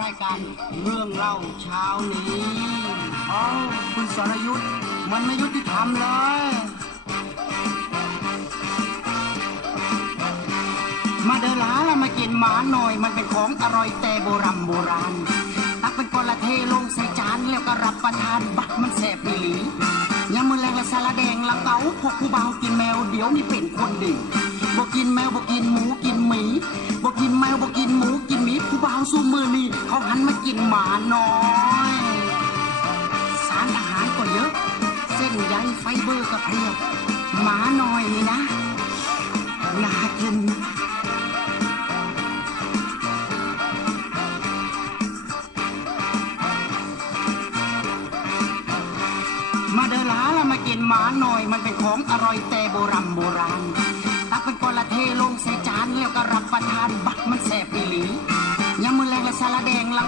รายการเรื่องเล่าเช้านี้เอ๋อคุณสรยุทธ์มันไม่ยุติธรรมเลย มาเดินหาแล้วมากินหมาหน่อย มันเป็นของอร่อยแต่โบราณโบราณ ตักเป็นกอละเทลงใส่จานแล้วก็รับประทานบักมันแสบอีหลียามมือแรงละสาระแดงละเกาพวกผู้เบากินแมวเดี๋ยวนี้เป็นคนดีบอกกินแมวบอกกินหมูกิน กินหมาน้อย สารอาหารก็เยอะ เส้นใยไฟเบอร์ก็เพียบหมาน้อยนี่นะน่ากินมาเดินหาแล้วมากินหมาหน่อย มันเป็นของอร่อยแต่โบราณโบราณตักเป็นกละเทลงใส่จานแล้วก็รับประทานบักมันแสบอีหลียามมือแรงละสาระแดงละ